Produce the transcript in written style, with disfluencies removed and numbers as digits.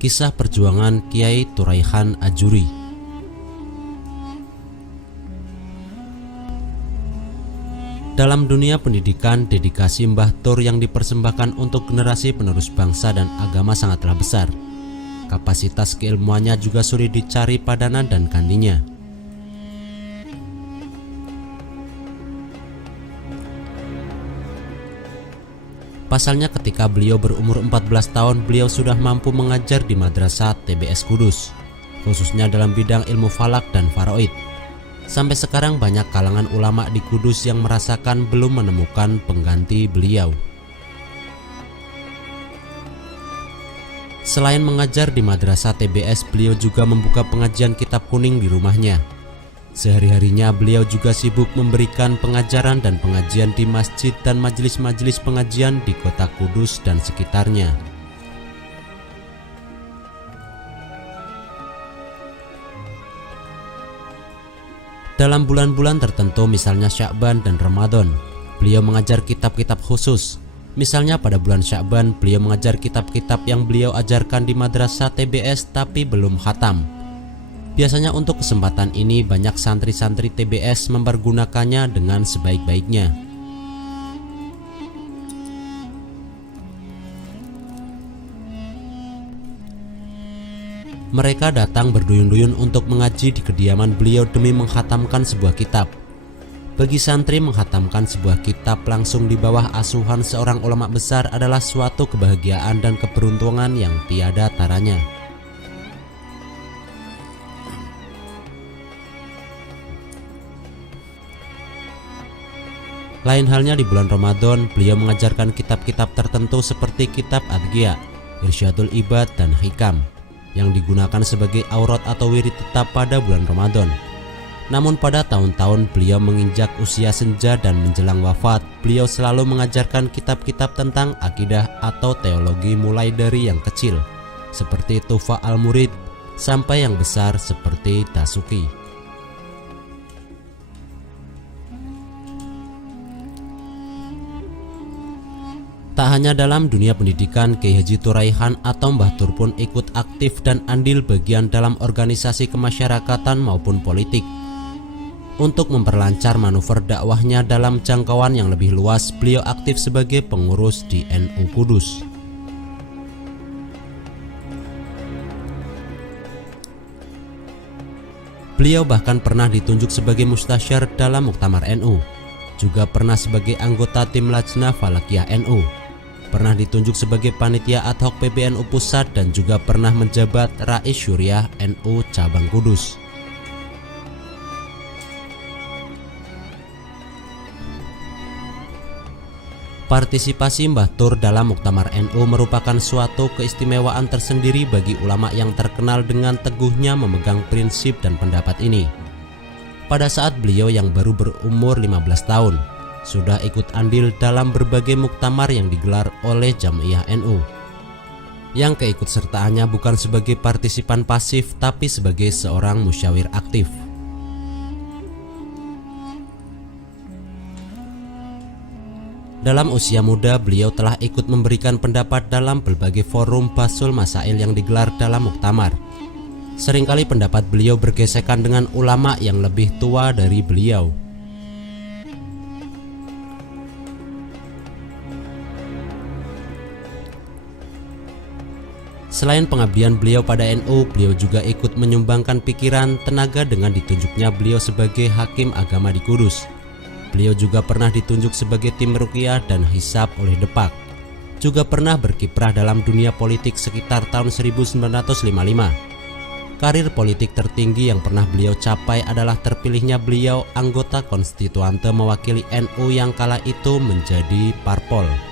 Kisah perjuangan Kiai Turaihan Ajuri. Dalam dunia pendidikan, dedikasi Mbah Tur yang dipersembahkan untuk generasi penerus bangsa dan agama sangatlah besar. Kapasitas keilmuannya juga sulit dicari padanan dan gantinya. Pasalnya ketika beliau berumur 14 tahun, beliau sudah mampu mengajar di Madrasah TBS Kudus, khususnya dalam bidang ilmu falak dan faraid. Sampai sekarang banyak kalangan ulama di Kudus yang merasakan belum menemukan pengganti beliau. Selain mengajar di Madrasah TBS, beliau juga membuka pengajian kitab kuning di rumahnya. Sehari-harinya beliau juga sibuk memberikan pengajaran dan pengajian di masjid dan majelis-majelis pengajian di kota Kudus dan sekitarnya. Dalam bulan-bulan tertentu, misalnya Sya'ban dan Ramadan, beliau mengajar kitab-kitab khusus. Misalnya pada bulan Sya'ban, beliau mengajar kitab-kitab yang beliau ajarkan di Madrasah TBS tapi belum khatam. Biasanya untuk kesempatan ini banyak santri-santri TBS mempergunakannya dengan sebaik-baiknya. Mereka datang berduyun-duyun untuk mengaji di kediaman beliau demi menghatamkan sebuah kitab. Bagi santri, menghatamkan sebuah kitab langsung di bawah asuhan seorang ulama besar adalah suatu kebahagiaan dan keberuntungan yang tiada taranya. Lain halnya di bulan Ramadan, beliau mengajarkan kitab-kitab tertentu seperti kitab Adhiyah, Irsyadul Ibad, dan Hikam yang digunakan sebagai aurat atau wirid tetap pada bulan Ramadan. Namun pada tahun-tahun beliau menginjak usia senja dan menjelang wafat, beliau selalu mengajarkan kitab-kitab tentang akidah atau teologi mulai dari yang kecil seperti Tuhfah Al-Murid sampai yang besar seperti Dasuki. Tak hanya dalam dunia pendidikan, Kiai Haji Turaihan atau Mbah Tur pun ikut aktif dan andil bagian dalam organisasi kemasyarakatan maupun politik. Untuk memperlancar manuver dakwahnya dalam jangkauan yang lebih luas, beliau aktif sebagai pengurus di NU Kudus. Beliau bahkan pernah ditunjuk sebagai mustasyar dalam Muktamar NU, juga pernah sebagai anggota tim Lajnah Falakiyah NU, pernah ditunjuk sebagai panitia ad hoc PBNU Pusat, dan juga pernah menjabat Rais Syuriah NU Cabang Kudus. Partisipasi Mbah Tur dalam Muktamar NU merupakan suatu keistimewaan tersendiri bagi ulama yang terkenal dengan teguhnya memegang prinsip dan pendapat ini. Pada saat beliau yang baru berumur 15 tahun, sudah ikut andil dalam berbagai muktamar yang digelar oleh Jamiah NU. Yang keikutsertaannya bukan sebagai partisipan pasif, tapi sebagai seorang musyawir aktif. Dalam usia muda, beliau telah ikut memberikan pendapat dalam berbagai forum basul masail yang digelar dalam muktamar. Seringkali pendapat beliau bergesekan dengan ulama yang lebih tua dari beliau. Selain pengabdian beliau pada NU, beliau juga ikut menyumbangkan pikiran, tenaga dengan ditunjuknya beliau sebagai hakim agama di Kudus. Beliau juga pernah ditunjuk sebagai tim ruqyah dan hisab oleh Depak. Juga pernah berkiprah dalam dunia politik sekitar tahun 1955. Karir politik tertinggi yang pernah beliau capai adalah terpilihnya beliau anggota konstituante mewakili NU yang kala itu menjadi parpol.